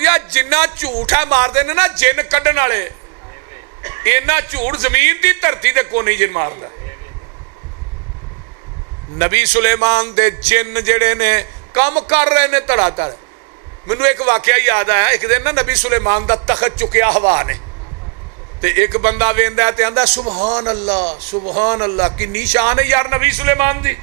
فرماندی جنہ جھوٹ ہے مار دینے نا جن کڈن والے اینا جھوٹ زمین دی دھرتی تے کوئی نہیں جن ماردا نبی سلیمان دے جن جڑے نے کام کر رہے نے تڑا تڑ مینوں ایک واقعہ یاد آیا ایک دن نا نبی سلیمان دا تخت چکیا ہوا نے تے ایک بندہ ویندا ہے تے آندا سبحان اللہ کنی شان ہے یار نبی سلیمان دی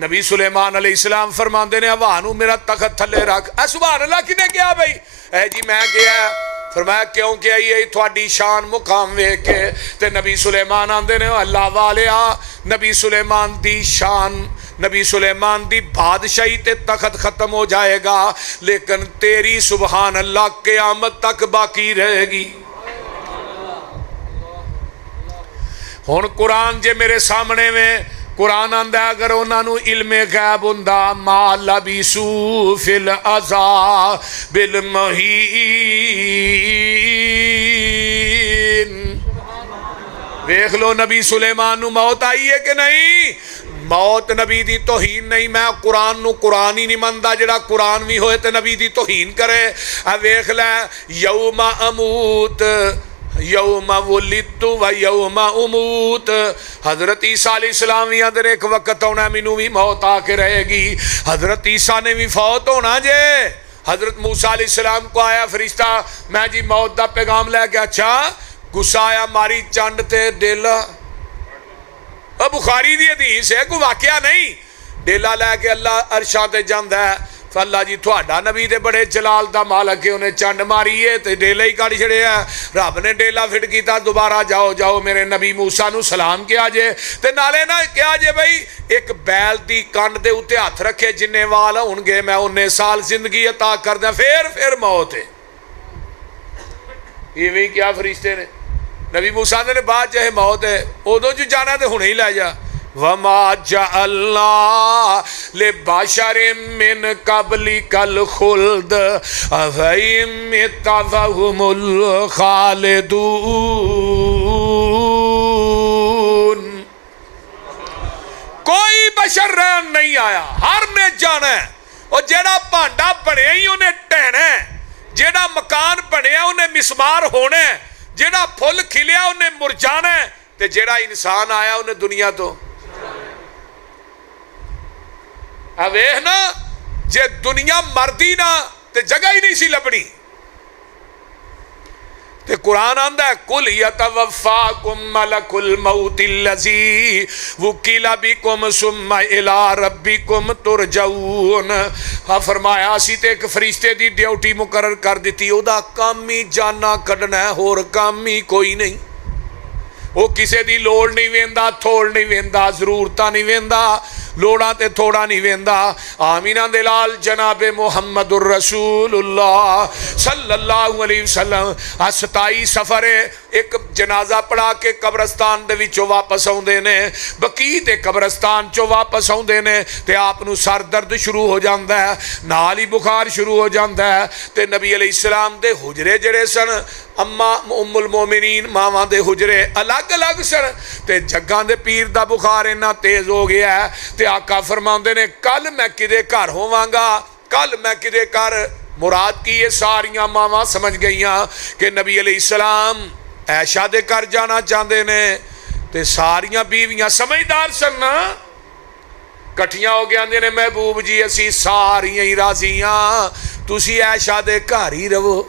نبی سلیمان علیہ السلام فرماندے نے ہوا نو میرا تخت تھلے رکھ اے سبحان اللہ کنے کیا بھائی اے جی میں کیا فرمایا کیوں کیا یہ تھوڑی شان مقام ویکھ کے تے نبی سلیمان آندے نے اللہ والیا نبی سلیمان دی شان نبی سلیمان دی بادشاہی تے تخت ختم ہو جائے گا لیکن تیری سبحان اللہ قیامت تک باقی رہے گی ہن قرآن جے میرے سامنے میں قرآن آندہ اگر انہاں نو علم غیب ہوندا ما لبثوا فی العذاب المہین دیکھ لو نبی سلیمان نو موت آئی ہے کہ نہیں موت نبی دی توہین نہیں میں قرآن نو قرآن ہی نہیں مندا جڑا قرآن بھی ہوئے تے نبی دی توہین کرے اے دیکھ لے یوم اموت یوم ولدت و یوم اموت حضرت عیسیٰ علیہ السلام بھی اندر ایک وقت ہونا مینوں بھی موت آ کے رہے گی حضرت عیسیٰ نے بھی فوت ہونا جے حضرت موسیٰ علیہ السلام کو آیا فرشتہ میں جی موت دا پیغام لے کے اچھا گسا آیا ماری چانڈ تے ڈیلا بخاری دی حدیث ہے کوئی واقعہ نہیں ڈیلا لے کے اللہ عرشاں تے جاندا ہے اللہ جی تھوڑا نبی دے بڑے جلال دا مالک ہے انہیں چانڈ ماری ہے تے ڈیلا ہی کڑ چھڑے ہے رب نے ڈیلا فٹ کیتا دوبارہ جاؤ میرے نبی موسیٰ نو سلام کیا جے تے نالے نا کیا جے بھائی ایک بیل دی کانڈ دے اتے ہاتھ رکھے جننے والا ہونگے میں 19 سال زندگی عطا کر دیں پھر موت ہے یہ بھی کیا فرشتے نے نبی موسیٰ نے بعد چاہے موت ہے ادو جو جانا ہے تو ہونے ہی لے جا وَمَا جَعَلْنَا لِبَشَرٍ مِّن قَبْلِكَ الْخُلْدَ أَفَإِن مِّتَّ فَهُمُ الْخَالِدُونَ کوئی بشر رہن نہیں آیا ہر نے جانا ہے اور جیڑا پانڈا بنے ہی انہیں ٹہنا ہے جیڑا مکان بنے انہیں مسمار ہونے ہے جیڑا پھول کھلیا انہیں مرجانا ہے تے جیڑا انسان آیا انہیں دنیا تو اویہ نا جے دنیا مردی نا تے جگہ ہی نہیں سی لبنی تے قرآن آندہ ہے قُلْ يَتَوَفَّاكُمْ مَلَكُ الْمَوْتِ الَّذِي وُكِّلَ بِكُمْ ثُمَّ إِلَىٰ رَبِّكُمْ تُرْجَعُونَ ہاں فرمایا اسی تے ایک فرشتے دی ڈیوٹی مقرر کر دیتی او دا کام ہی جانا کڈنا ہے اور کام ہی کوئی نہیں وہ کسے دی لوڑ نہیں ویندا تھوڑ نہیں ویندا ضرورتہ نہیں ویندا لوڑا تے تھوڑا نہیں ویندا آمینہ دلال جناب محمد الرسول اللہ صلی اللہ علیہ وسلم 27 سفر ایک جنازہ پڑھا کے قبرستان دے وچوں واپس آوندے نے بقیع دے قبرستان چوں واپس آوندے نے تے آپ نو سر درد شروع ہو جاندا ہے نال ہی بخار شروع ہو جاندا ہے تے نبی علیہ السلام دے حجرے جڑے سن اما ام المومنین ماواں دے حجرے الگ الگ سن تے جگاں دے پیر دا بخار اتنا تیز ہو گیا ہے تے آقا فرماندے نے کل میں کدے گھر ہوواں گا کل میں کدے گھر مراد کی یہ ساریاں ماواں سمجھ گئیاں کہ نبی علیہ السلام عائشہ دے کر جانا چاہندے نے تے ساریاں بیویاں سمجھدار سن نا کٹھیاں ہو گیا نے محبوب جی اسی ساریاں ہی راضیاں تسی عائشہ دے گھر ہی رہو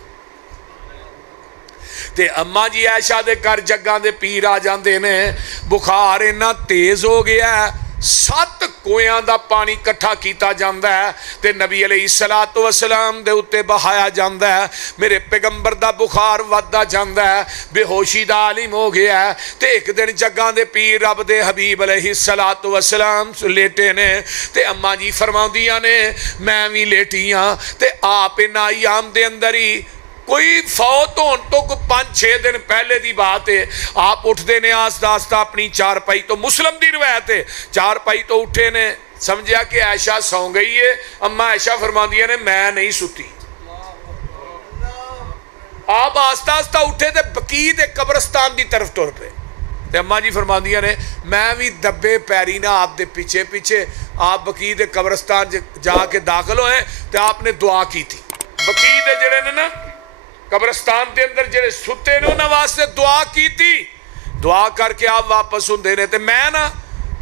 تے اماں جی عائشہ دے کر جگاں دے پیر آ جاندے نے بخار اتنا تیز ہو گیا ہے 7 کویاں دا پانی کٹھا کیتا جاندا ہے تے نبی علیہ السلام دے اتے بہایا جاندا ہے میرے پیغمبر دا بخار ودا جاندا ہے بے ہوشی دا عالم ہو گیا ہے تے ایک دن جگاں دے پیر رب دے حبیب علیہ السلام لیٹے نے تے اماں جی فرماندیاں نے میں بھی لیٹیاں تے آپ ان ایام دے اندر ہی کوئی فوت ہون تو 5-6 دن پہلے دی بات ہے آپ اٹھ دینے آستا آستا اپنی چارپائی تو مسلم دی روایت ہے چارپائی تو اٹھے نے سمجھا کہ عائشہ سو گئی ہے اما عائشہ فرماندیاں نے میں نہیں ستی آپ آستا آستا اٹھے تھے بقیع دے قبرستان دی طرف ٹر پہ تے اماں جی فرماندیاں نے میں بھی دبے پیری نہ آپ دے پیچھے پیچھے آپ بقیع دے قبرستان جا کے داخل ہوئے تے آپ نے دعا کی تھی بقیع دے جڑے نے نا قبرستان دے اندر جڑے ستے نے انہاں واسطے دعا کیتی، دعا کر کے آپ واپس ہوندے نے تے میں نا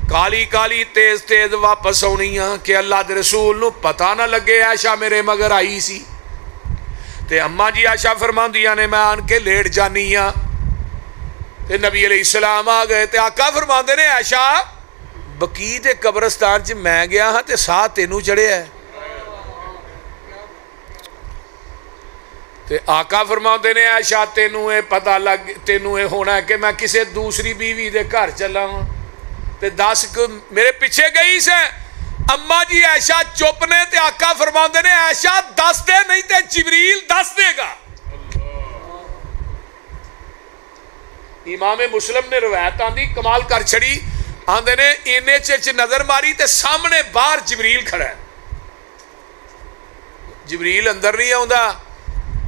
کالی کالی تیز تیز واپس آنی ہاں کہ اللہ دے رسول نو پتہ نہ لگے عائشہ میرے مگر آئی سی تے اماں جی عائشہ فرماندیاں نے میں آن کے لیٹ جانی ہاں تے نبی علیہ السلام آ گئے تے آقا فرماندے نے عائشہ بقیع دے قبرستان چ میں گیا ہاں تے ساہ تینوں چڑھیا ہے تے آقا فرماندے نے عائشہ تینوں اے پتہ لگ تینوں اے ہونا ہے کہ میں کسے دوسری بیوی دے گھر چلا ہوں تے 10 میرے پیچھے گئی سے اماں جی عائشہ چپ نے تے آقا فرماندے نے عائشہ دس دے نہیں تے جبریل دس دے گا امام مسلم نے روایت آندی کمال کر چھڑی آندے نے اینے چ نظر ماری تے سامنے باہر جبریل کھڑا ہے جبریل اندر نہیں آوندا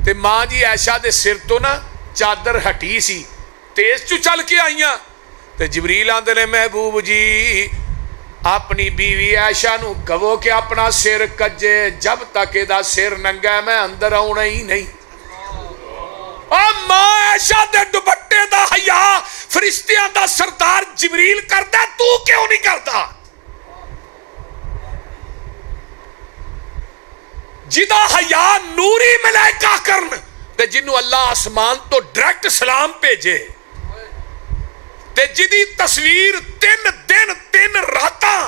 تے ماں جی عائشہ دے سر تو نا چادر ہٹی سی تیز چو چل کے آئیاں تے جبریل آندے نے محبوب جی اپنی بیوی عائشہ نو کہو کہ اپنا سر کجے جب تک دا سر ننگا ہے میں اندر آنا ہی نہیں ماں عائشہ دے دوپٹے دا حیا فرشتیاں دا سردار جبریل کرتا تو کیوں نہیں کرتا جدا حیا نوری ملائکہ کرن تے جنہوں اللہ آسمان تو ڈائریکٹ سلام بھیجے تے جدی تصویر 3 دن 3 راتاں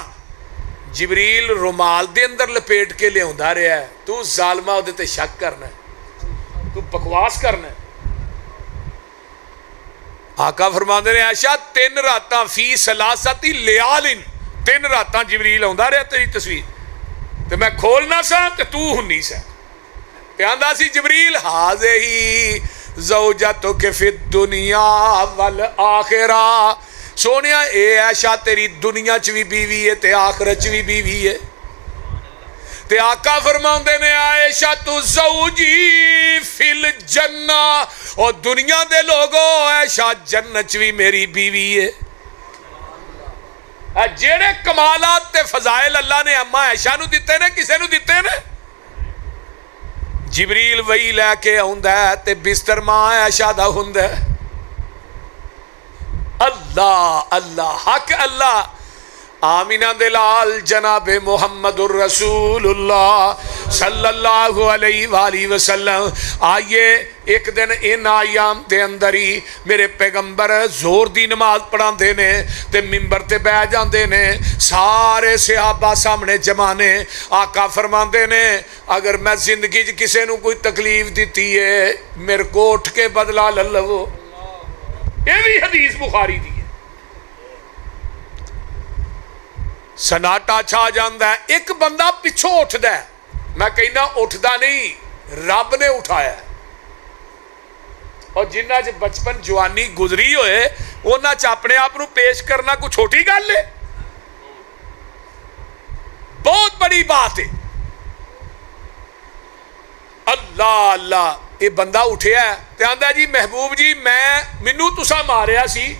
جبریل رومال دے اندر لپیٹ کے لے ہوندا رہا ہے تو ظالمہ ہو دے تے شک کرنا ہے تو بکواس کرنا ہے آقا فرماندے نے عائشہ 3 راتاں فی ثلاثتی لیال 3 راتاں جبریل ہوندا رہا تیری تصویر تے میں کھولنا سا تے تو ہنی سا تے آندا سی جبریل ہی زوجتک فی الدنیا والآخرہ سونیا اے عائشہ تیری دنیا چ بھی بیوی ہے تے آخرت چ بھی بیوی ہے تے آقا فرماندے نے عائشہ تو زوجی فی الجنہ اور دنیا دے لوگوں عائشہ جنت چ بھی میری بیوی ہے جیڑے کمالات تے فضائل اللہ نے اماں عائشہ نو دیتے نے کسے نو دیتے نے جبریل وہی لے کے آندا ہے تے بستر ماں عائشہ دا ہوندا ہے اللہ اللہ حق اللہ آمینہ دلال جناب محمد الرسول اللہ صلی اللہ علیہ وآلہ وسلم آئیے ایک دن ان آیام دے اندر ہی میرے پیغمبر زور دی نماز پڑھان دینے تے ممبر تے بہ جان دینے سارے صحابہ سامنے جمانے آقا فرمان دینے اگر میں زندگی کسے نو کوئی تکلیف دیتی ہے میرے کو اٹھ کے بدلا للو یہ بھی حدیث بخاری دی سناٹا چھا جاندہ ہے ایک بندہ پچھو اٹھدا ہے میں کہنا اٹھدا نہیں رب نے اٹھایا ہے اور جنہ چ بچپن جوانی گزری ہوئے انہاں چ اپنے آپ نو پیش کرنا کوئی چھوٹی گل ہے بہت بڑی بات ہے اللہ اللہ یہ بندہ اٹھیا ہے تے آندا جی محبوب جی مینوں تساں ماریا سی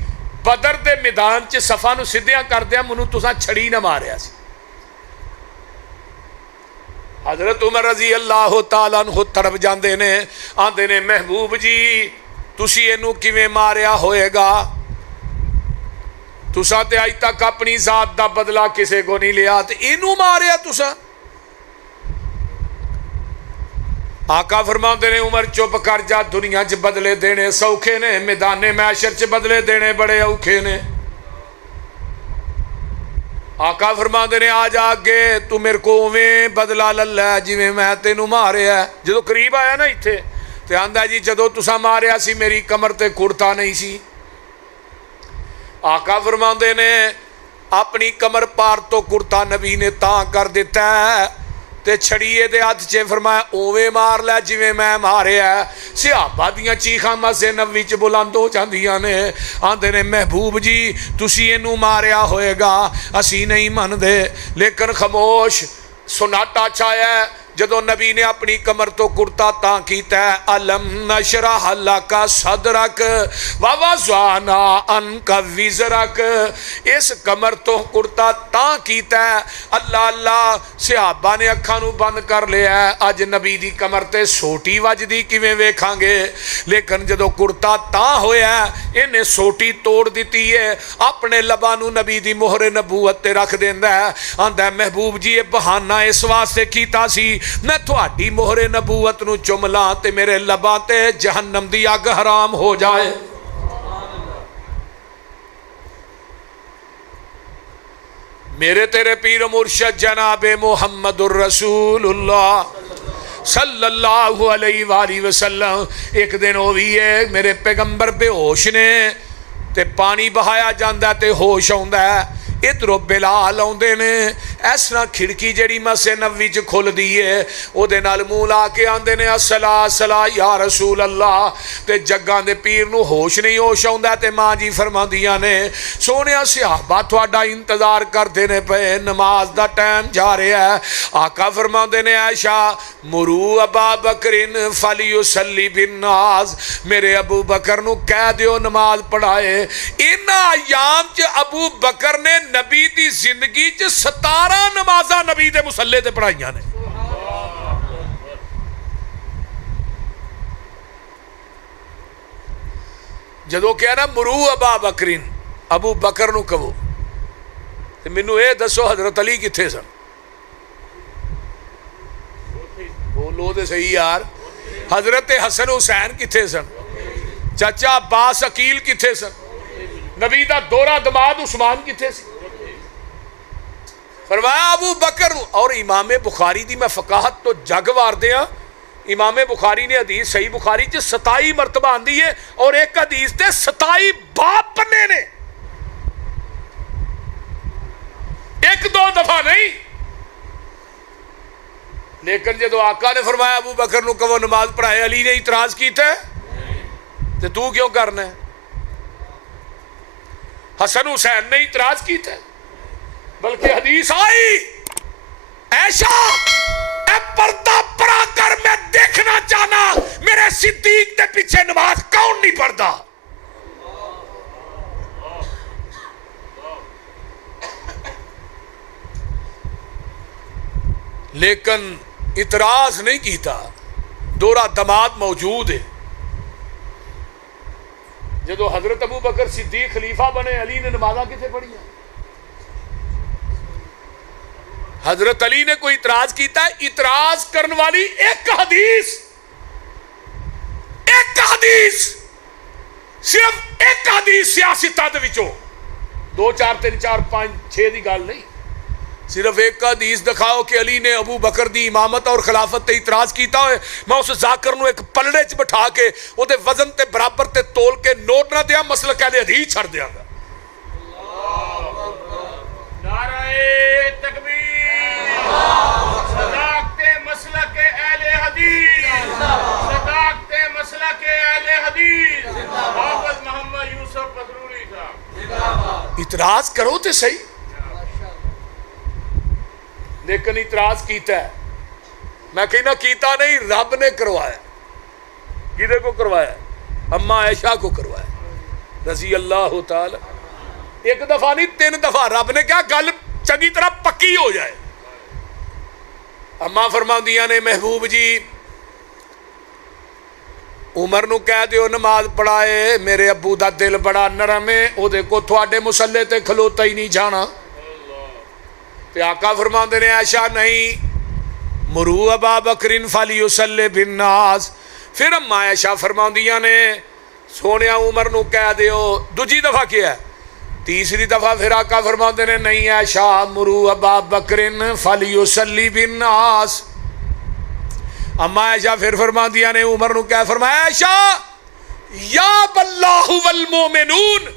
بدر دے میدان چ صفا نو سدھیاں کر دیا منو تساں چھڑی نہ ماریا سی حضرت عمر رضی اللہ تعالیٰ عنہ تڑپ جاندے نے آندے نے محبوب جی تسی اینو کیویں ماریا ہوئے گا تساں تے آج تک اپنی ذات دا بدلہ کسے کو نہیں لیا تے اینو ماریا تساں آقا فرماندے نے عمر چپ کر جا دنیا چ بدلے دینے سوکھے نے میدان محشر چ بدلے دینے بڑے اوکھے نے آقا فرماندے نے آج آگے تو میرے کو اویں بدلا للا جی میں تینوں ماریا جدو قریب آیا نا ایتھے تے آندا جی جدو تساں ماریا سی میری کمر تے کرتا نہیں سی آقا فرماندے نے اپنی کمر پار تو کرتا نبی نے تاں کر دیتا ہے تے چھڑیے دے ہاتھ چے فرمایا اوے مار لے جویں میں ماریا صحابہ دیاں چیخاں مسجد نبوی چ بلند ہو جاندیاں نے آندے نے محبوب جی تسی اینو ماریا ہوئے گا اسی نہیں من دے لیکن خاموش سناٹا چھایا ہے جدو نبی نے اپنی کمر تو کرتا تاں کیتا ہے الم نشرح لک صدرک ووضعنا عنک وزرک، اس کمر تو کرتا تاں کیتا ہے اللہ اللہ صحابہ نے اکھاں نو بند کر لیا ہے، اج نبی دی کمر تے سوٹی وجدی کیویں ویکھاں گے، لیکن جدو کرتا تاں ہویا ہے انہیں سوٹی توڑ دیتی ہے، اپنے لبانو نبی دی مہر نبوت تے رکھ دیندا ہے، آندا ہے محبوب جی یہ بہانہ اس واسطے کیتا سی میں تہاڈی مہر نبوت نو چملاں تے میرے لباں تے جہنم دی اگ حرام ہو جائے۔ میرے تیرے پیر مرشد جناب محمد الرسول اللہ صلی اللہ علیہ وآلہ وسلم، ایک دن ہوئی ہے میرے پیغمبر بے ہوش نے تے پانی بہایا جاندہ تے ہوش آؤندہ ہے، ادھرو بلال آؤندے نے اس طرح کھڑکی جڑی مسجد نبوی چ کھل دیئے او دے نال منہ لا کے آندے نے الصلاۃ الصلاۃ یا رسول اللہ، تے جگاں دے پیر نو ہوش نہیں ہوش آوندا تے ماں جی فرماندیاں نے سونیا صحابہ تہاڈا انتظار کردے نے پے، نماز دا ٹائم جا رہا ہے۔ آقا فرماندے نے عائشہ مرو ابا بکر فلیصلی بالناس، میرے ابو بکر نو کہہ دیو نماز پڑھائے۔ ان ایام چ ابو بکر نے نبی دی زندگی چ 17 نمازاں نبی دے مصلے تے پڑھائیاں نے۔ جدو کہا نا مرو ابا بکرین، ابو بکر نو کہو، تے مینوں اے دسو حضرت علی کتھے سن؟ بولو دے صحیح یار، حضرت حسن حسین کتھے سن؟ چچا عباس عقیل کتھے سن؟ نبی دا دورہ دماد عثمان کتھے سی؟ فرمایا ابو بکر، اور امام بخاری دی میں فقاہت تو جگ وار دیا، امام بخاری نے حدیث صحیح بخاری چ 27 مرتبہ آندی ہے اور ایک حدیث تے 27 باپ پنے نے، ایک دو دفعہ نہیں۔ لیکن جدو آقا نے فرمایا ابو بکر نو کہو نماز پڑھائے، علی نے اعتراض کیتا ہے تو کیوں کرنا ہے؟ حسن حسین نے اعتراض کیتا ہے، بلکہ حدیث آئی ایشا اے پردہ پڑا کر میں دیکھنا چاہنا میرے صدیق دے پیچھے نماز کون نہیں پڑھتا۔ لیکن اعتراض نہیں کیتا، دورہ دماد موجود ہے۔ جدو حضرت ابو بکر صدیق خلیفہ بنے، علی نے نمازاں کسے پڑھی ہیں؟ حضرت علی نے کوئی اعتراض کیتا ہے؟ اعتراض کرنے والی ایک حدیث صرف ایک حدیث سیاستہ دے وچوں 2 4 3 4 5 6 دی گل نہیں، صرف ایک حدیث دکھاؤ کہ علی نے ابو بکر دی امامت اور خلافت تے اعتراض کیتا ہوئے، میں اس ذاکر نو ایک پلڑے چ بٹھا کے او دے وزن تے برابر تے تول کے نوٹ نہ دیا، مسئلہ کہہ دے حدیث چھڑ دیا گا۔ نعرہ تکبیر، صداقت مسلک اہل حدیث، صداقت مسلک اہل حدیث، حافظ محمد یوسف پدروری صاحب۔ اعتراض کرو تے صحیح، لیکن اعتراض کیتا ہے، میں کہنا کیتا نہیں، رب نے کروایا۔ کدے کو کروایا؟ اما عائشہ کو کروایا رضی اللہ تعالی۔ ایک دفعہ نہیں 3 دفعہ رب نے کیا گل چنگی طرح پکی ہو جائے۔ اما فرماندیاں نے محبوب جی عمر نو کہہ دیو نماز پڑھائے، میرے ابو دا دل بڑا نرم ہے، او دے کو تھوڑے مسلے تے کھلوتا ہی نہیں جانا۔ تے آقا فرماندے نے عائشہ نہیں، مرو ابا بکر فلیصلی بالناس۔ پھر اما عائشہ فرماندیاں نے سونیا عمر نو کہہ دیو، دوجی دفعہ کیا ہے؟ تیسری دفعہ پھر آقا فرماندے نے نہیں عائشہ مرو ابا بکر فلیصلی بالناس۔ اما عائشہ پھر فرماندیاں نے عمر نو کہہ فرمایا عائشہ یا باللہ والمومنون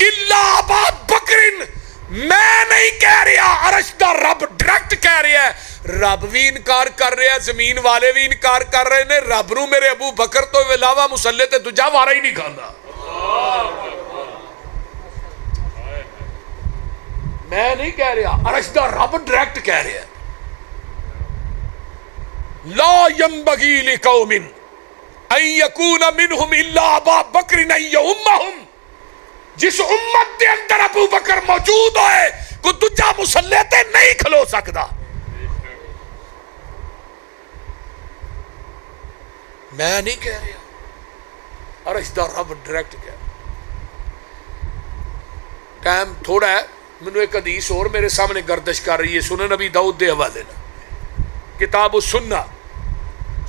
الا ابا بکر، میں نہیں کہہ رہا، عرش دا رب ڈائریکٹ کہہ رہا ہے، رب بھی انکار کر رہا ہے، زمین والے بھی انکار کر رہے ہیں، رب نو میرے ابو بکر تو علاوہ مسلے تے دوجا وارا ہی نہیں کھانا۔ میں نہیں کہہ رہا، عرش دا رب ڈائریکٹ کہہ رہا ہے۔ لا ينبغي لقوم ان يكون منهم الا ابا بکر یؤمہم، جس امت دے اندر ابو بکر موجود ہوئے کوئی دوجا مصلی تے نہیں کھلو سکدا. میں نہیں کہہ رہا، اور اس دا رب ڈائریکٹ کہہ رہا. ٹائم تھوڑا ہے، مینوں ایک حدیث اور میرے سامنے گردش کر رہی ہے سنن نبی داؤد دے حوالے نال، کتاب السنہ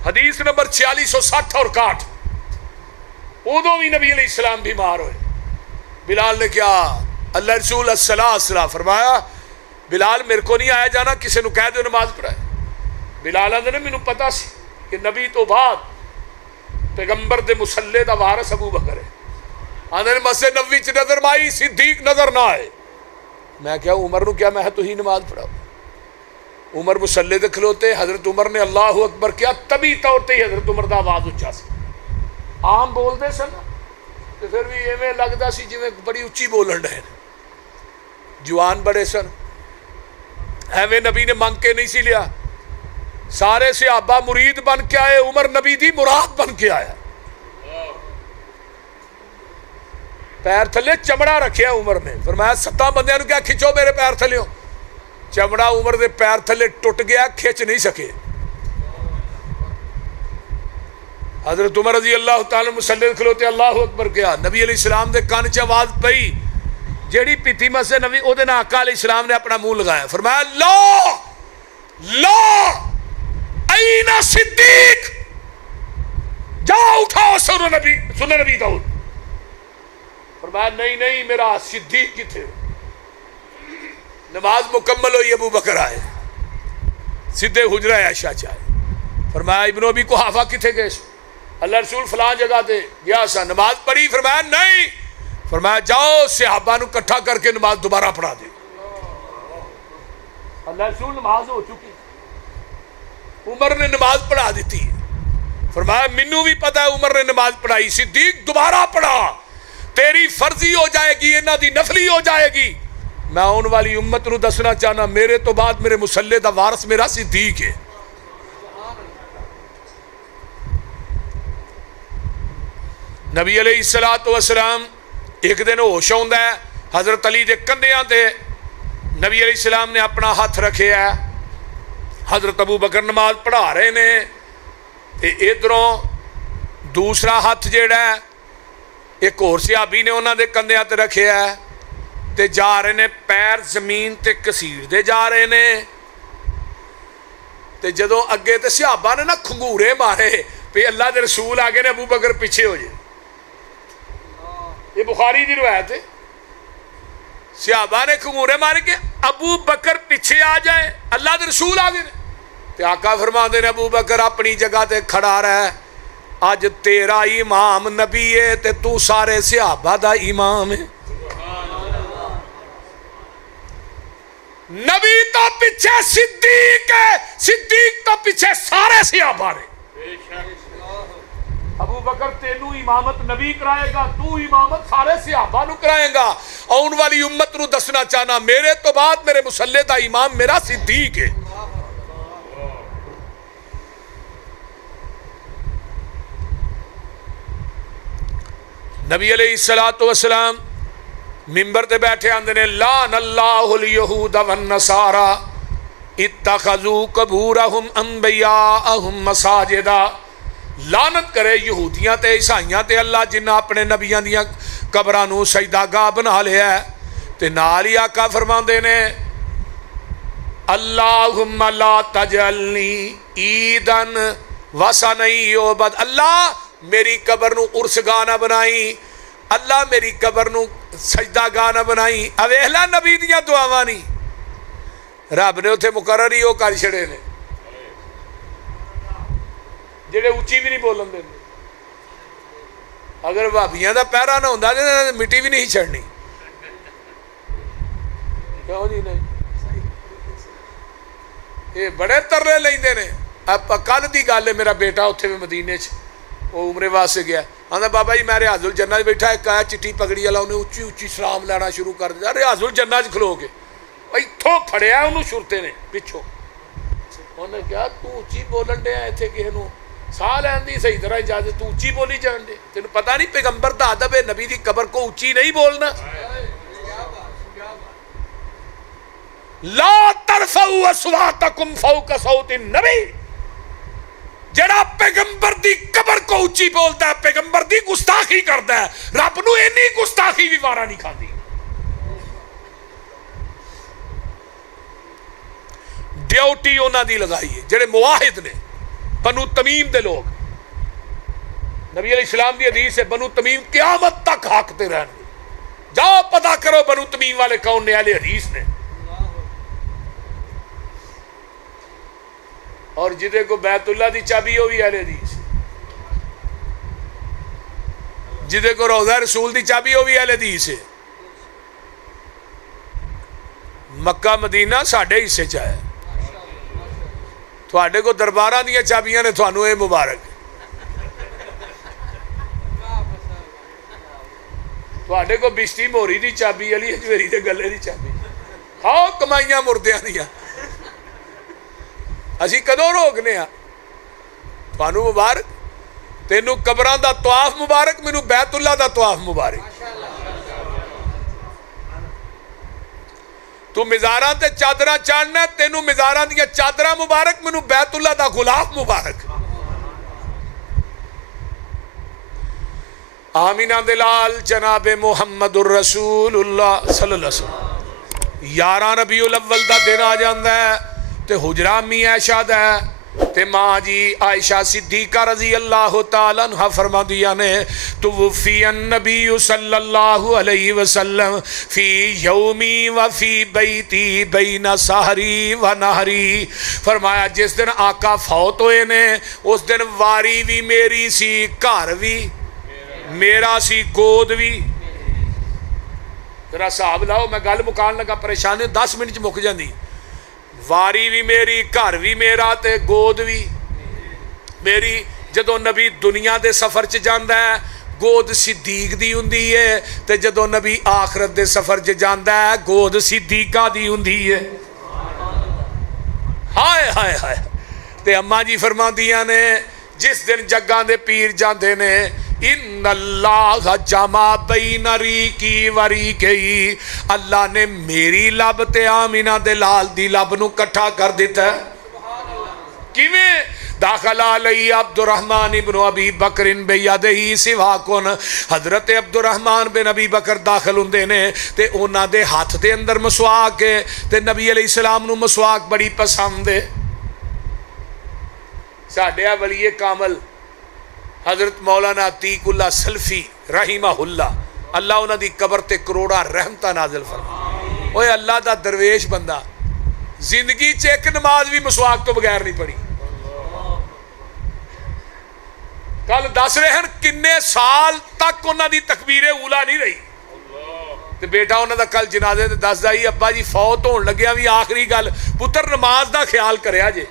حدیث نمبر 4660 اور 61. ادو بھی نبی علیہ السلام بیمار ہوئے. بلال نے کیا، اللہ رسول الصلاۃ فرمایا بلال میرے کو نہیں آیا جانا، کسی نے کہہ دو نماز پڑھائے. بلال آدھے نے مینوں پتا سی کہ نبی تو بعد پیغمبر دے مصلی دا وارث ابو بکر ہے. آدھے نے مسجد نبوی چ نظر مائی، صدیق نظر نہ آئے. میں کیا عمر نو کیا میں تو ہی نماز پڑھاؤ. عمر مصلی دے کھلوتے، حضرت عمر نے اللہ اکبر کیا، طبی طور تے ہی حضرت عمر دا آواز اچھا سی. عام بول دے سن تو پھر بھی ایویں لگدا سی جویں بڑی اچھی بولن ڈے. جوان بڑے سن، ایویں نبی نے منگ کے نہیں سی لیا. سارے صحابہ مرید بن کے آئے، عمر نبی دی مراد بن کے آیا. پیر تھلے چمڑا رکھیا عمر نے، فرمایا 7 بندیاں نو کیا کھچو میرے پیر تھلیوں. چمڑا عمر دے پیر تھلے ٹوٹ گیا، کھچ نہیں سکے. حضرت عمر رضی اللہ تعالی مصلی کھلوتے اللہ اکبر کیا. نبی علیہ السلام دے کان چ آواز پئی، جیڑی پیتی مسے نبی او دے نال آقا علیہ السلام نے اپنا منہ لگایا. فرمایا لا لا این صدیق، جاؤ اٹھاؤ سنن نبی داؤد. فرمایا نہیں نہیں میرا صدیق کتھے. نماز مکمل ہوئی، ابو بکر آئے، سیدھے حجرہ عائشہ چاہے. فرمایا ابن ابی قحافہ کتھے گئے؟ اللہ رسول فلاں جگہ دے گیا سا. نماز پڑھی؟ فرمایا نہیں. فرمایا جاؤ صحابہ نو کٹھا کر کے نماز دوبارہ پڑھا دے. اللہ رسول نماز ہو چکی، عمر نے نماز پڑھا دیتی. فرمایا منو بھی پتا ہے عمر نے نماز پڑھائی. صدیق دوبارہ پڑھا، تیری فرضی ہو جائے گی، انہاں دی نفلی ہو جائے گی. میں آن والی امت نو دسنا چاہنا میرے تو بعد میرے مصلی دا وارث میرا صدیق ہے. نبی علیہ السلام ایک دن ہوش آندا ہے، حضرت علی دے کندھیاں تے نبی علیہ السلام نے اپنا ہاتھ رکھے ہے. حضرت ابو بکر نماز پڑھا رہے نے تے ادھروں دوسرا ہاتھ جیڑا ہے ایک اور صحابی نے انہاں دے کندھیاں تے رکھے ہے تے جا رہے نے، پیر زمین تے کسیر دے جا رہے نے. تے جدوں اگے تے صحابہ نے نا کھنگورے مارے پہ اللہ دے رسول آگے نے، ابو بکر پیچھے ہو جائے. یہ بخاری دی روایت ہے. صحابہ نے کھنگورے مارے کہ ابو بکر پیچھے آ جائے، اللہ دے رسول آگے نے. تے آقا فرماندے نے ابو بکر اپنی جگہ تے کھڑا رہ، اج تیرا امام نبی ہے تے تو سارے صحابہ دا امام ہے. نبی تو پیچھے صدیق ہے، صدیق تو پیچھے سارے صحابہ نے. ابو بکر تینو امامت نبی کرائے گا، تو امامت سارے صحابہ نو کرائے گا. آن والی امت نو دسنا چاہنا میرے تو بعد میرے مصلی دا امام میرا صدیق ہے. نبی علیہ السلام ممبر تے بیٹھے آندے نے لعن اللہ الیہود والنصارى اتخذوا قبورہم انبیاءہم مساجدا. لعنت کرے یہودیاں تے عیسائیاں تے اللہ جنہاں اپنے نبیاں دیاں قبراں نو سجدہ گاہ بنا لیا ہے. تے نال ہی آقا فرماندے نے اللہم لا تجعلنی عیدن وثنی یعبد. اللہ میری قبر نو عرس گاہ نہ بنائی، اللہ میری قبر نو سجدہ گاہ نہ بنائی. اویلا نبی دیاں دعاواں نہیں، رب نے اتھے مقرر ہی وہ کر چھڑے نے جڑے اچھی بھی نہیں بولن دے. اگر بھابیاں دا پیرا نہ ہوندا تے مٹی بھی نہیں چھڑنی. کیوں جی نہیں؟ یہ بڑے ترلے لیندے نے. اب کل دی گل ہے، میرا بیٹا اتھے میں مدینے چ وہ عمرے واسطے گیا. آندا بابا جی میں ریاض الجنہ چ بیٹھا، ایک آیا چٹی پگڑی والا، انہیں اچھی اچھی سلام لینا شروع کر دیا. ریاض الجنہ چ کھلو کے اتھوں پھڑیا انہوں شرتے نے پچھوں. انہیں کہا تو اچھی بولن دیا اتنے کسی نو ساہ لین دی صحیح طرح اجازت تو اچھی بولی جان دے تین پتہ نہیں پیغمبر دا ادب ہے نبی دی قبر کو اچھی نہیں بولنا لا ترفعوا اصواتکم فوق صوت النبی جڑا پیغمبر دی قبر کو اچھی بولتا ہے پیغمبر دی گستاخی کرتا ہے رب نو اینی گستاخی بھی وارا نہیں کھاندی ڈیوٹی انہاں دی لگائی ہے جڑے مواحد نے بنو تمیم دے لوگ نبی علیہ السلام دی حدیث ہے بنو تمیم قیامت تک ہاکتے رہن گے جاؤ پتہ کرو بنو تمیم والے کون نے اہل حدیث نے اور جدے کو بیت اللہ دی چابی ہو بھی اہل حدیث جدے کو روضہ رسول دی چابی ہو بھی اہل حدیث ہے مکہ مدینہ ساڑھے حصے چاہے تھوڑے کو درباراں دیا چابیاں نے تھوانو اے مبارک تھوڑے کو بشتی موری دی چابی علی اجویری دے گلے دی چابی کھاؤ کمائیاں مردیاں دیا اسی کدوں روکنے ہاں تھوانو مبارک تینوں قبراں دا طواف مبارک مینوں بیت اللہ دا طواف مبارک تو مزاراں تے چادراں چاڑنا تینوں مزاراں دیا چادراں مبارک مینوں بیت اللہ دا غلاف مبارک آمینہ دلال جناب محمد الرسول اللہ صلی اللہ علیہ وسلم 11 ربیع الاول دا دن آ جاندا ہے تے حجرہ امی عائشہ دا ہے تے ماں جی عائشہ صدیقہ رضی اللہ تعالیٰ عنہ فرما دیا نے توفی النبی صلی اللہ علیہ وسلم فی یومی و فی بیتی بین سحری و نہری فرمایا جس دن آقا فوت ہوئے نے اس دن واری بھی میری سی گھر بھی میرا سی گود بھی ذرا صاحب لاؤ میں گل مکان لگا پریشانی 10 منٹ مک جاندی واری بھی میری گھر بھی میرا تے گود بھی میری جدو نبی دنیا دے سفر چ جاندا ہے گود صدیق دی ہوندی ہے تے جدو نبی آخرت دے سفر چ جاندا ہے گود صدیقہ دی ہوندی ہے ہائے ہائے ہائے تے اماں جی فرماندیاں نے جس دن جگاں دے پیر جاندے نے ان اللہ جمع بین ریکی و ریکی اللہ نے میری لب تے آمینہ دلال دی لب نو کٹھا کر دیتا ہے کیویں داخل علی عبد الرحمن ابن ابی بکر بیدہی سواکن حضرت عبد الرحمن بن ابی بکر داخل ہوندے نے تے اونا دے ہاتھ دے اندر مسواک ہے تے نبی علیہ السلام نو مسواک بڑی پسند ہے ساڑھے ولی کامل حضرت مولانا عتیق اللہ سلفی رحمہ اللہ اللہ انہاں دی قبر تے کروڑا رحمتہ نازل فرما اوے اللہ دا درویش بندہ زندگی چ ایک نماز بھی مسواک تو بغیر نہیں پڑھی کل دس رہے ہیں کنے سال تک انہاں دی تکبیر اولا نہیں رہی تے بیٹا انہاں دا کل جنازے تے دس دائی ابا جی فوت ہون لگیا بھی آخری گل پتر نماز دا خیال کریا جے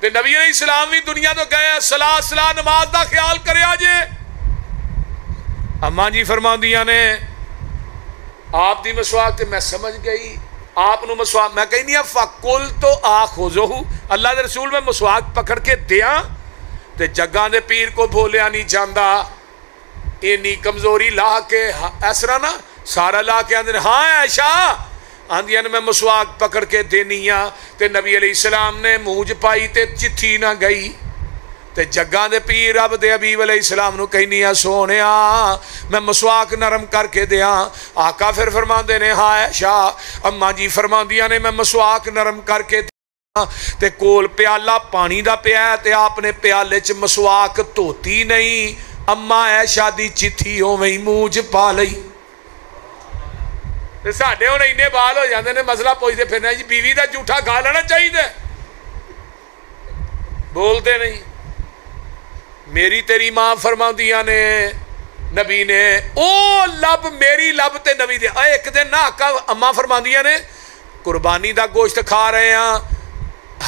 تے نبی علیہ السلام بھی دنیا تو گئے صلاح نماز دا خیال کرے آجے اماں جی فرماندیاں نے آپ دی مسواک تے میں سمجھ گئی آپ نو مسواک میں کہیں نہیں فَقُلْ تو آخُذُہُ اللہ دے رسول میں مسواک پکڑ کے دیا تے جگاں دے پیر کو بھولیا نہیں چاندہ اینی کمزوری لا کے ایسرا نا سارا لا کے آندھے ہاں عائشہ آندھیاں نے میں مسواک پکڑ کے دینیاں تے نبی علیہ السلام نے موج پائی تے چتھی نہ گئی تے جگاں دے پیر عبد حبیب علیہ السلام نو کہنیاں سونیا میں مسواک نرم کر کے دیاں آقا پھر فرمان دے نے ہاں عائشہ اماں جی فرمان دیا نے میں مسواک نرم کر کے دیاں تے کول پیالہ پانی دا پیا تے آپ نے پیالے چ مسواک توتی نہیں اماں عائشہ دی چتھی ہو میں موج پا لئی ساڑھے ہونے انہیں بال ہو جاندے نے مسئلہ پوچھتے پھرنا جی بیوی دا جھوٹا کھا لینا چاہیے دے بولتے نہیں میری تیری ماں فرما دیا نے نبی نے او لب میری لب تے نبی دے ایک دن نا آقا اماں فرما دیا نے قربانی دا گوشت کھا رہے ہیں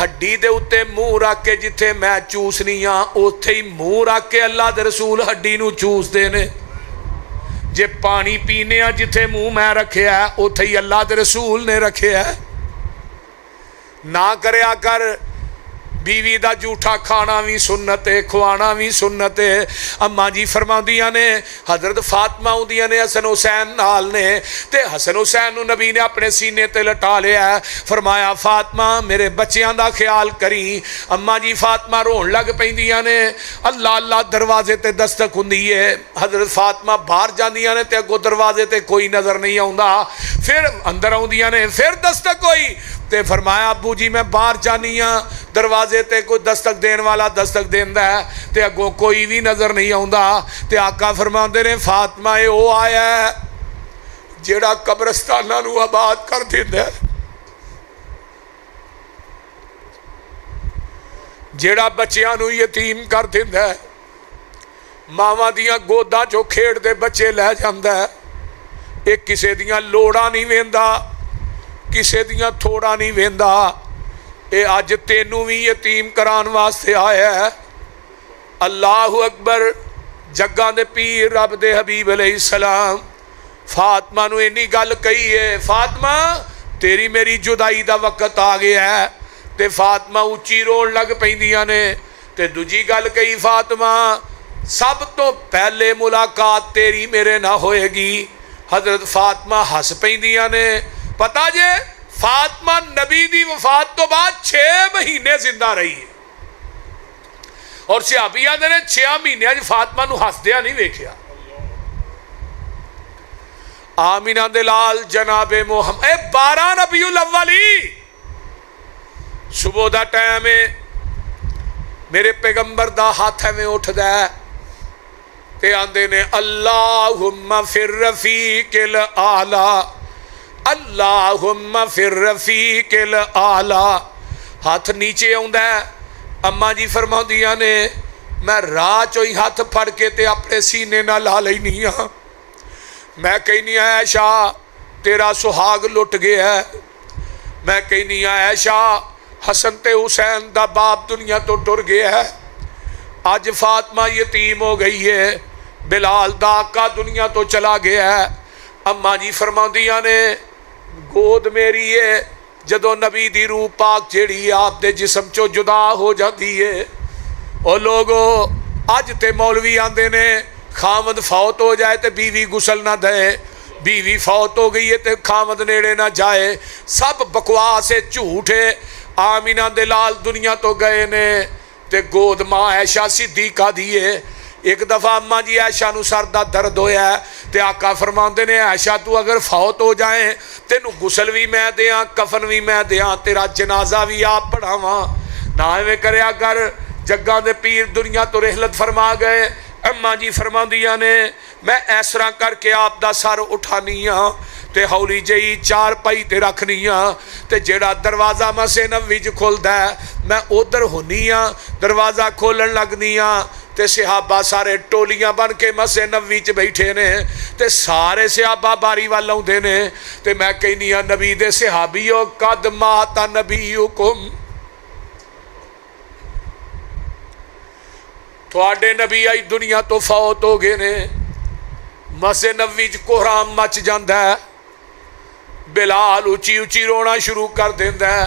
ہڈی دے اتے منہ رکھ کے جتھے میں چوسنی ہاں اوتھے ہی منہ رکھ کے اللہ دے رسول ہڈی نو چوس دے نے جے پانی پینے جتھے منہ میں رکھے ہے اوتھے ہی اللہ دے رسول نے رکھے ہے ना करया कर। बीवी दा झूठा खाना भी सुन्नत है, खुआना भी सुन्नत है। अम्मा जी फरमाउंदियां ने हजरत फातिमा आउंदियां ने हसन हुसैन नाल ने, ते हसन हुसैन नूं नबी ने अपने सीने ते लटा लिया। फरमाया फातिमा मेरे बच्चियां दा ख्याल करी। अम्मा जी फातिमा रोन लग पैंदियां ने। अल्लाह अल्लाह दरवाजे ते दस्तक हुंदी है। हजरत फातिमा बाहर जांदियां ने ते अगों दरवाजे ते कोई नज़र नहीं आउंदा। फिर अंदर आउंदियां ने, फिर दस्तक होई ते फरमाया अबू जी मैं बाहर जानी हाँ, दरवाजे ते कोई दस्तक देन वाला दस्तक देंदा है ते अगों कोई भी नज़र नहीं आउंदा। ते आका फरमाउंदे ने फातिमा ये वो आया है जेड़ा कब्रस्तानां नूं आबाद कर दिंदा है, जेड़ा बच्चियां नूं यतीम कर दिंदा है, मावां दियां गोदां चों खेड़दे बच्चे लै जांदा है। ये किसे दियां लोड़ां नहीं वेंदा, किसे दियां थोड़ा नहीं वेंदा। ये अज तेनू भी यतीम करान वास्ते आया है। अल्लाह अकबर। जग्गां दे पीर रब दे हबीब अलैहिस्सलाम फातिमा नू इन्नी गल कही है, फातिमा तेरी मेरी जुदाई दा वक्त आ गया है। ते फातिमा उच्ची रोन लग पैंदियां ने। ते दूजी गल कही फातिमा सब तो पहले मुलाकात तेरी मेरे ना होएगी। हजरत फातिमा हस पैंदियां ने। पता जे फातिमा नबी दी वफात तो बाद 6 महीने जिंदा रही है। और सहाबी आंदे ने 6 महीने फातिमा नू हसदिया नहीं वेखिया। आमीना दे लाल जनाबे मोहम्मद 12 रबीउल अव्वली सुबह दा टाइम है। मेरे पैगंबर दा हाथ में उठदा है ते आंदे ने अल्लाहुम्मा फिर रफीकिल आला, अल्लाहुम्मा फिर रफीकिल आला। हाथ नीचे आउंदा है। अम्मा जी फरमाउंदियां ने मैं राह चों ही हाथ फड़ के ते अपने सीने नाल ला लैनी हाँ। मैं कहनी ऐशा तेरा सुहाग लुट गया है। मैं कहनी ऐशा हसन ते हुसैन दा बाप दुनिया तो टुर गया है। अज फातिमा यतीम हो गई है। बिलाल दा आका दुनिया तो चला गया है। अम्मा जी फरमाउंदियां ने गोद मेरी है जदों नबी दी रूह पाक जेड़ी आप दे जिस्म चो जुदा हो जाती है। ओ लोगो अज ते मौलवी आंदे ने खामद फौत हो जाए तो बीवी गुसल ना दे, बीवी फौत हो गई है तो खामद नेड़े ना जाए। सब बकवास है, झूठ है। आमीना दे लाल दुनिया तो गए ने ते गोद मां ऐशा सिद्दीका दी है। एक दफ़ा अम्मा जी ऐशा नू सर दा दर्द होया ते आका फरमाते ने ऐशा तू अगर फौत हो जाए तेनू गुसल भी मैं दियाँ, कफन भी मैं दियाँ, तेरा जनाजा भी आप पढ़ावा। ना इवें करया कर। जग्गां दे पीर दुनिया तो रहलत फरमा गए। अम्मा जी फरमाउंदियां ने मैं इस तरह करके आप दा सर उठानी हाँ ते हौली जही चार पाई ते रखनी हाँ ते जेड़ा दरवाज़ा मसे नबी च खुलदा है मैं उधर होनी हाँ। दरवाज़ा खोलन लगनी हाँ ते सिहाबा सारे टोलियां बन के मसे नबी च बैठे ने ते सारे सिहाबा बारी वाल आउंदे ने ते मैं कहनी हाँ नबी दे सिहाबीओ कद माता नबी हुकुम, थोड़े नबी आई दुनिया तो फौत हो गए ने। मसे नबी च कोहराम मच जाता है। बिलाल उची उची रोना शुरू कर देंदा है।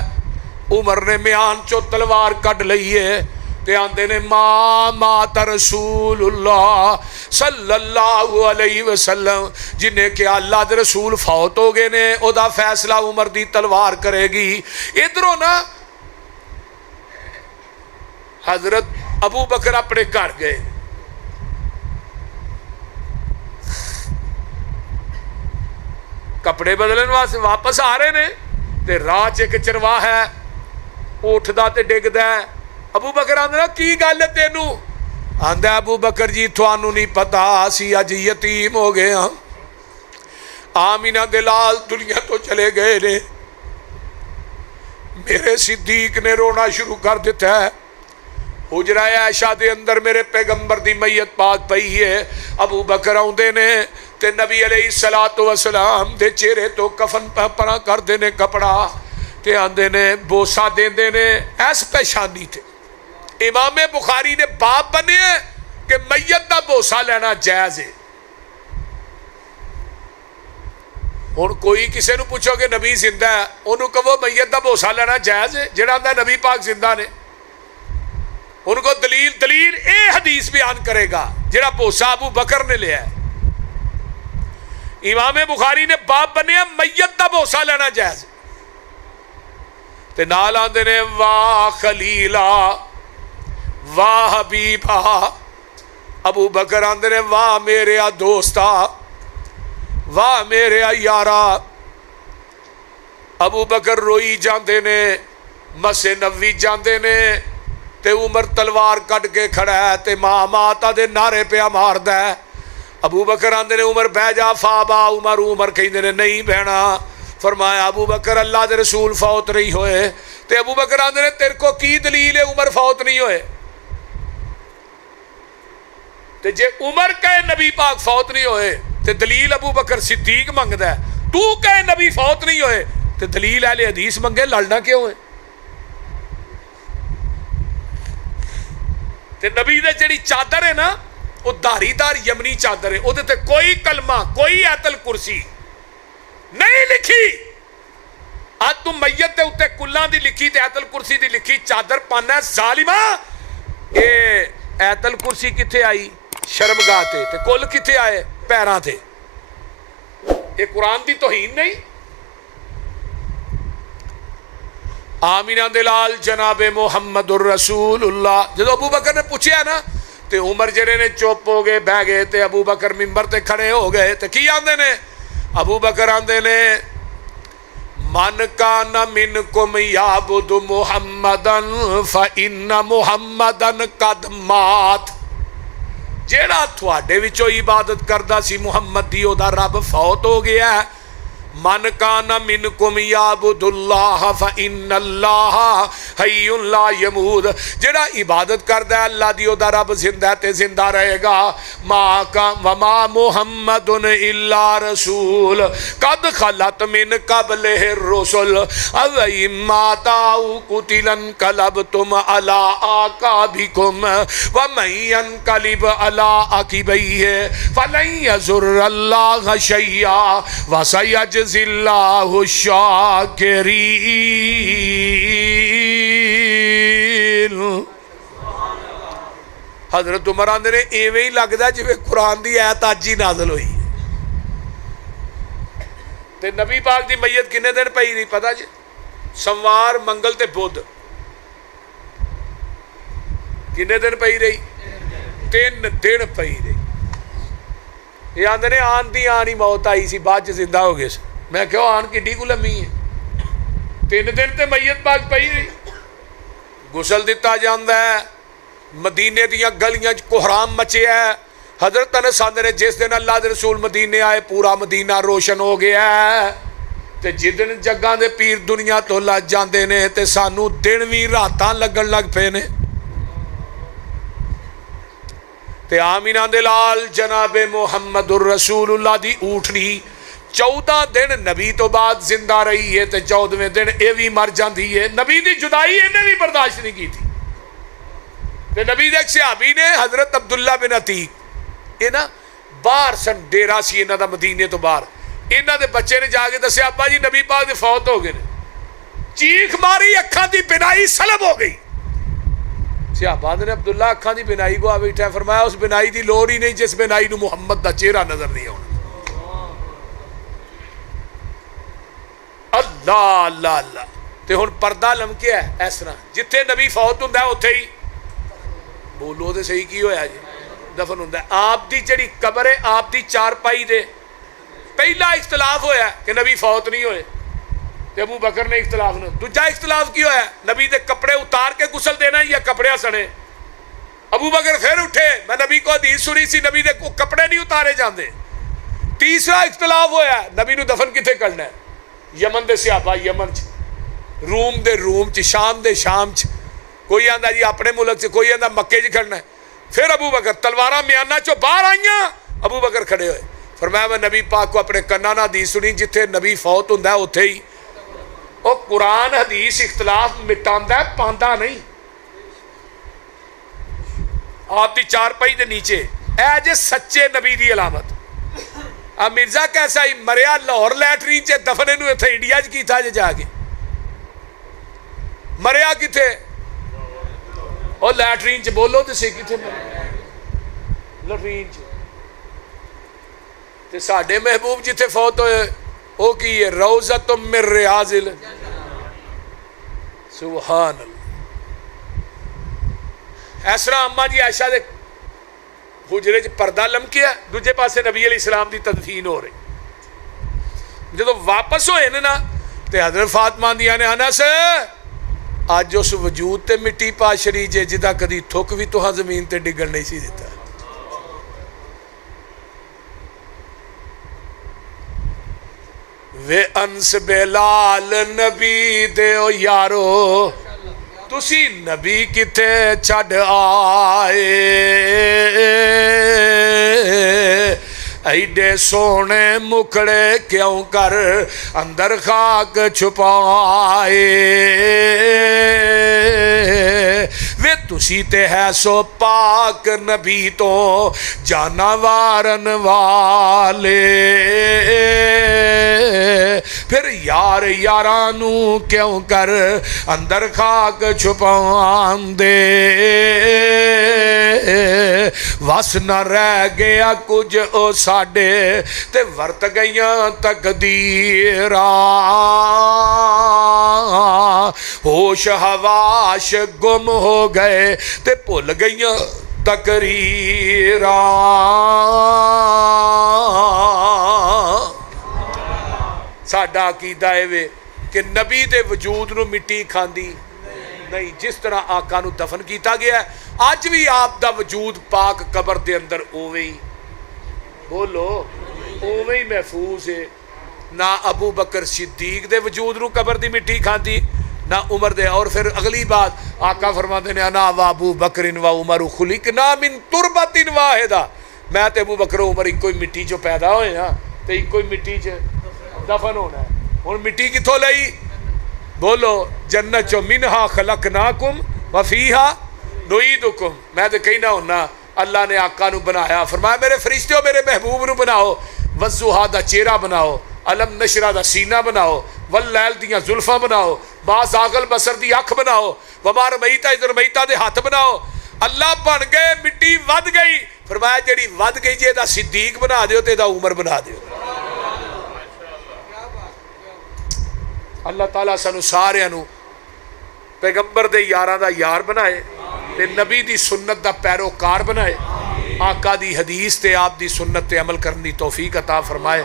उमर ने म्यान चो तलवार कढ़ लई है ते आंदे ने माता रसूलुल्लाह सल्लल्लाहु अलैहि वसल्लम जिन्हें कि अल्लाह दे रसूल फौत हो गए ने ओदा फैसला उमर दी तलवार करेगी। इधरों ना हजरत अबू बकर अपने घर गए। कपड़े बदलने वास्ते वापस आ रहे ने ते राह च एक चरवाहा है उठदा ते डिगदा है। अबू बकर आंदा की गल है तेनू? आंदा अबू बकर जी थानू नहीं पता असी अज यतीम हो गए हाँ। आमीना दे लाल दुनिया तो चले गए ने। मेरे सिद्दीक ने रोना शुरू कर दिता है। हुजरा आयशा दे अंदर मेरे पैगंबर दी मैयत पाक पई है। अबू बकर आउंदे ने ते नबी अलैहिस्सलातु वस्सलाम दे चेहरे तो कफन परा करदे ने कपड़ा ते आंदे ने बोसा देंदे ने ऐस पेशानी ते। इमाम बुखारी ने बाप बने कि मैयत दा बोसा लेना जायज है। ہن کوئی کسے نو پوچھو کہ نبی زندہ ہے، انہوں کہو میت دا بوسا لینا جائز ہے؟ جڑا آندا نبی پاک زندہ نے ان کو دلیل اے حدیث بیان کرے گا جڑا بوسا ابو بکر نے لیا ہے۔ امام بخاری نے باب بنیا میت دا بوسا لینا جائز تے نال آندے نے واہ خلیلا واہ حبیبا، ابو بکر آندے نے واہ میرے دوستا واہ میرے یارا۔ ابو بکر روئی جاندے نے، مسجد نبوی جاندے نے تے عمر تلوار کٹ کے کھڑا ہے تے ماں ماتا دے نعرے پیا ماردا ہے۔ ابو بکر آندے نے عمر بہ جا فابا عمر کہندے نے نہیں بہنا۔ فرمایا ابو بکر اللہ دے رسول فوت نہیں ہوئے تے ابو بکر آندے نے تیرے کو کی دلیل ہے عمر فوت نہیں ہوئے؟ تے جے عمر کہے نبی پاک فوت نہیں ہوئے تے دلیل ابو بکر صدیق منگدا ہے، تو کہے نبی فوت نہیں ہوئے تے دلیل اہل حدیث منگے، لڑنا کیوں ہے؟ تے نبی دے جڑی چادر ہے نا وہ داری دار یمنی چادر ہے، وہ تے کوئی کلمہ کوئی آیت الکرسی نہیں لکھی۔ آج تم میت دے اتے کلاں دی لکھی تے آیت الکرسی دی لکھی چادر پانا ہے ظالمہ۔ اے آیت الکرسی کتھے آئی؟ شرمگاہ تے کل کتھے آئے؟ پیراں تھے۔ یہ قرآن دی توہین نہیں؟ آمینہ دلال جناب محمد الرسول اللہ۔ جدو ابو بکر نے پوچھیا نا تے عمر جڑے نے چپ ہو گئے بہ گئے تے ابو بکر ممبر تے کھڑے ہو گئے تے کی آندے نے؟ ابو بکر آندے نے من کان منکم یعبد محمدن فإن محمدن قد مات۔ جیڑا تھوڑے وچوں عبادت کردا سی محمد دی، او دا رب فوت ہو گیا ہے۔ من کان منکم یعبد اللہ فإن اللہ حی لا یموت۔ جڑا عبادت کردا ہے اللہ دی، او دا رب زندہ تے زندہ رہے گا۔ وما محمد الا رسول قد خلت من قبلہ الرسل اوئن مات او قتل انقلبتم علی اعقابکم ومن ینقلب علی عقبیہ فلن یضر اللہ شیئا وسیجزی اللہ الشاکرین۔ حضرت عمر آندے نے ایویں ہی لگدا جویں قرآن دی آیت اج ہی نازل ہوئی تے نبی پاک دی میت کنے دن پئی نہیں پتہ جی؟ سوار منگل تے بدھ کنے دن پئی رہی؟ 3 دن پئی رہی۔ یہ آندے نے آن دی آن ہی موت آئی سی بعد زندہ ہو گئے۔ میں کہو آن کی کو لمحی ہے؟ 3 دن تے میت پاک پئی رہی۔ غسل دیتا جاندا ہے، مدینے دیاں گلیاں کوہرام مچے ہے۔ حضرت انس آندے نے جس دن اللہ دے رسول مدینے آئے پورا مدینہ روشن ہو گیا ہے تے جدن جگہ دے پیر دنیا تو لج جاندے نے تے سانو دن وی راتاں لگن لگ پے نے۔ تے آمینہ دلال جناب محمد الرسول اللہ دی اوٹھنی 14 دن نبی تو بعد زندہ رہی ہے تے 14ویں دن اے بھی مر جاندی ہے۔ نبی دی جدائی انہیں بھی برداشت نہیں کی تھی تے نبی دے ایک صحابی نے حضرت عبداللہ بن عتیق، یہ نا باہر سن ڈیرا سی انہاں دا مدینے تو باہر، انہاں دے بچے نے جا کے دسیا ابا جی نبی پاک دے فوت ہو گئے۔ چیخ ماری، اکھاں دی بینائی سلب ہو گئی۔ صحابہ نے عبداللہ اکھاں دی بینائی کو آ بیٹھا، فرمایا اس بینائی دی لوڑ ہی نہیں جس بینائی نو محمد دا چہرہ نظر نہیں ہونا۔ اللہ اللہ اللہ۔ تے ہن پردہ لمکیا ہے اس طرح جتھے نبی فوت ہوندا ہے اوتھے ہی بولو تے صحیح کی ہویا جی دفن ہوندا ہے۔ آپ دی جڑی قبر ہے آپ دی چارپائی دے پہلا اختلاف ہویا کہ نبی فوت نہیں ہوئے تے ابو بکر نے اختلاف نہ۔ دوجا اختلاف کی ہویا نبی دے کپڑے اتار کے غسل دینا یا کپڑے سنے۔ ابو بکر پھر اٹھے، میں نبی کو حدیث سنی سی نبی دے کپڑے نہیں اتارے جاندے۔ تیسرا اختلاف ہویا نبی نو دفن کتے کرنا ہے؟ یمن دے صحابہ یمن چ، روم دے روم چ، شام دے شام چ، کوئی آندا جی اپنے ملک سے، کوئی آندا مکے چ کرنا ہے۔ پھر ابو بکر تلواراں میانہ چو باہر آئیاں، ابو بکر کھڑے ہوئے، فرمایا میں نبی پاک کو اپنے کناں نال حدیث سنی جتھے نبی فوت ہوندا ہے اوتھے ہی۔ او قرآن حدیث اختلاف مٹاندا ہے پاندا نہیں۔ آپ دی چارپائی دے نیچے اے جے سچے نبی دی علامت، مرزا کیسا ہی مریا لاہور لیٹرین چ دفن نو اتنے انڈیا چ کیتا جے جا کے مریا کتنے اور لیٹرین چ بولو تو سی کتنے لیٹرین چ تے ساڈے محبوب جتھے فوت ہوئے وہ کی ہے روضۃ من ریاض سبحان اللہ. اس طرح اما جی عائشہ دے حجرے چ پردہ لمکیا دوجے پاسے نبی علیہ السلام دی تدفین ہو رہی. جدو واپس ہوئے نا تے حضرت فاطمہ دیا نے انس اج اس وجود تے مٹی پا شری جے جدا کدی تھک بھی تو زمین تے ڈگن نہیں سی دیتا. وے انس بلال نبی دے او یارو تسی نبی کتے چھڑ آئے ایڈے سونے مکڑے کیوں کر اندر خاک چھپائے وے تسی تے ہے سو پاک نبی تو جانوارن والے پھر یار یارانو کیوں کر اندر خاک چھپان دے وس نہ رہ گیا کچھ او ساڈے تے ورت گئیاں تقدیراں ہوش حواش گم ہو گئے تے بھول گئیاں تقریراں. ساڈا عقیدہ ہے کہ نبی دے وجود نو مٹی کھاندی نہیں. جس طرح آقا نو دفن کیتا گیا ہے آج بھی آپ دا وجود پاک قبر دے اندر اوویں ہی بولو اوویں ہی محفوظ ہے. نہ ابو بکر صدیق دے وجود نو قبر دی مٹی کھاندی نہ عمر دے. اور پھر اگلی بات آقا فرماتے ہیں انا و ابو بکر و عمر خلقنا من تربت واحدہ میں تے ابو بکر و عمر ایک کوئی مٹی چو پیدا ہوئے ہاں تے ایک کوئی مٹی چ دفن ہونا ہے. اور مٹی کتھوں لئی بولو جنت چو منہا خلقناکم وفیہا نعیدکم. میں تو کہنا ہونا اللہ نے آقا نو بنایا فرمایا میرے فرشتوں میرے محبوب نو بناؤ وضحا دا چہرہ بناؤ علم نشرہ دا سینہ بناؤ واللیل دیاں زلفاں بناؤ باز آگل بسر دی اکھ بناؤ وما رمیتا اذ رمیتا دے ہاتھ بناؤ. اللہ بن گئے مٹی ود گئی فرمایا جڑی ود گئی جے دا صدیق بنا دیو تے دا عمر بنا دیو. اللہ تعالیٰ سانو سارے نو پیغمبر دے یاراں دا یار بنائے تے نبی دی سنت دا پیروکار بنائے آقا دی حدیث تے آپ دی سنت تے عمل کرنے دی توفیق عطا فرمائے.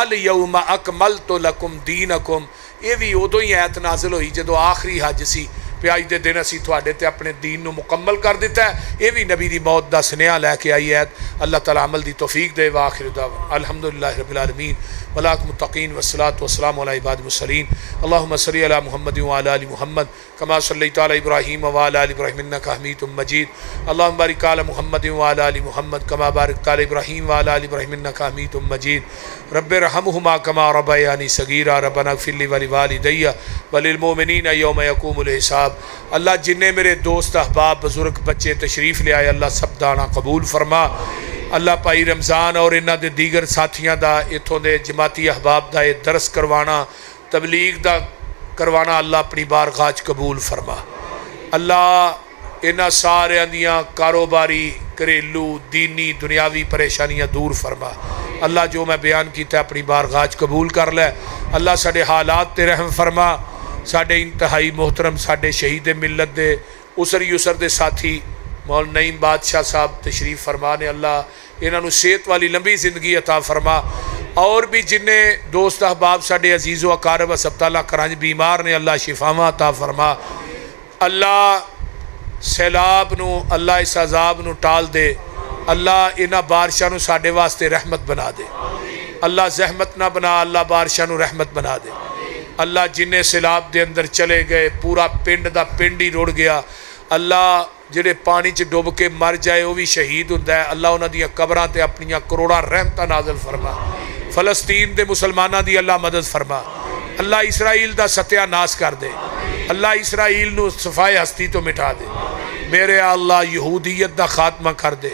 الیوم اکملت لکم دینکم یہ بھی ادو ہی آیت نازل ہوئی جدو آخری حج سی پہ اج دے دن اسی تواڈے تے اپنے دین نو مکمل کر دیتا ہے. یہ بھی نبی دی موت دا سنیہ لے کے آئی آیت. اللہ تعالیٰ عمل دی توفیق دے. وآخر دعوانا الحمدللہ رب العالمین والعاقبۃ للمتقین والصلاة والسلام علی عباد المرسلین. اللہم صلی علی محمد وعلی آل محمد کما صلیت علی ابراہیم وعلی آل ابراہیم انک حمید مجید. اللہم بارک علی محمد وعلی آل محمد کما بارکت علی ابراہیم وعلی آل ابراہیم انک حمید مجید. رب ارحمہما کما ربیانی صغیرا. ربنا اغفر لی ولوالدی وللمؤمنین یوم یقوم الحساب. اللہ جنہیں میرے دوست احباب بزرگ بچے تشریف لے آئے اللہ سب دانا قبول فرما. اللہ پائی رمضان اور انہاں دے دیگر ساتھیاں دا اتھوں دے جماعتی احباب دا درس کروانا تبلیغ دا کروانا اللہ اپنی بارگاہ وچ قبول فرما. اللہ انہاں سارے دیاں کاروباری گھریلو دینی دنیاوی پریشانیاں دور فرما. اللہ جو میں بیان کیتا ہے اپنی بارگاہ وچ قبول کر لے. اللہ ساڈے حالات تے رحم فرما. ساڈے انتہائی محترم ساڈے شہید ملت دے اسر یسر دے ساتھی مولانا نعیم بادشاہ صاحب تشریف فرما نے اللہ انہاں نو صحت والی لمبی زندگی عطا فرما. اور بھی جنہیں دوست احباب ساڈے عزیز و اقارب ہسپتالہ کرانج بیمار نے اللہ شفاواں عطا فرما. اللہ سیلاب نو اللہ اس عذاب نو ٹال دے. اللہ انہاں بارشاں نو ساڈے واسطے رحمت بنا دے. اللہ زحمت نہ بنا اللہ بارشاں نو رحمت بنا دے. اللہ جنہیں سیلاب دے اندر چلے گئے پورا پنڈ دا پنڈ ہی رڑ گیا. اللہ جڑے پانی چ ڈوب کے مر جائے وہ بھی شہید ہوندا ہے. اللہ انہاں دیاں قبراں تے اپنیاں کروڑاں رحمتاں نازل فرما. فلسطین دے مسلماناں دی اللہ مدد فرما. اللہ اسرائیل دا ستیہ ناس کر دے. اللہ اسرائیل نو صفائے ہستی تو مٹا دے. میرے اللہ یہودیت دا خاتمہ کر دے.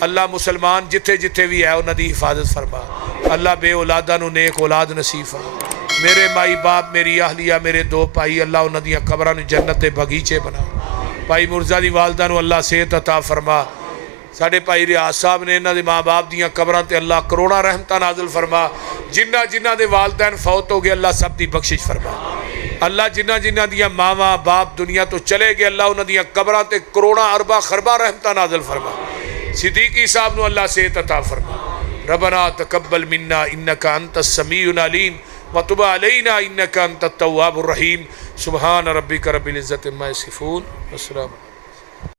اللہ مسلمان جتھے جتھے بھی ہے انہاں دی حفاظت فرما اللہ بے اولاداں نو نیک اولاد نصیب فرما میرے مائی باپ میری اہلیہ میرے دو بھائی اللہ انہاں دیاں قبراں نو جنت دے باغیچے بنا بھائی مرزا دی والدہ نو اللہ صحت عطا فرما ساڑھے بھائی ریاض صاحب نے انہاں دے ماں باپ دیاں قبراں تے اللہ کروڑا رحمتہ نازل فرما جنہ دے والدین فوت ہو گئے اللہ سب دی بخشش فرما اللہ جنہ دیاں ماں باپ دنیا تو چلے گئے اللہ انہاں دیاں قبراں تے کروڑا اربا خربا رحمتہ نازل فرما صدیقی صاحب نو اللہ صحت عطا فرما ربنا تقبل منا انک انت السمیع العلیم وتب علینا انک انت التواب الرحیم سبحان ربک رب العزت عما یصفون والسلام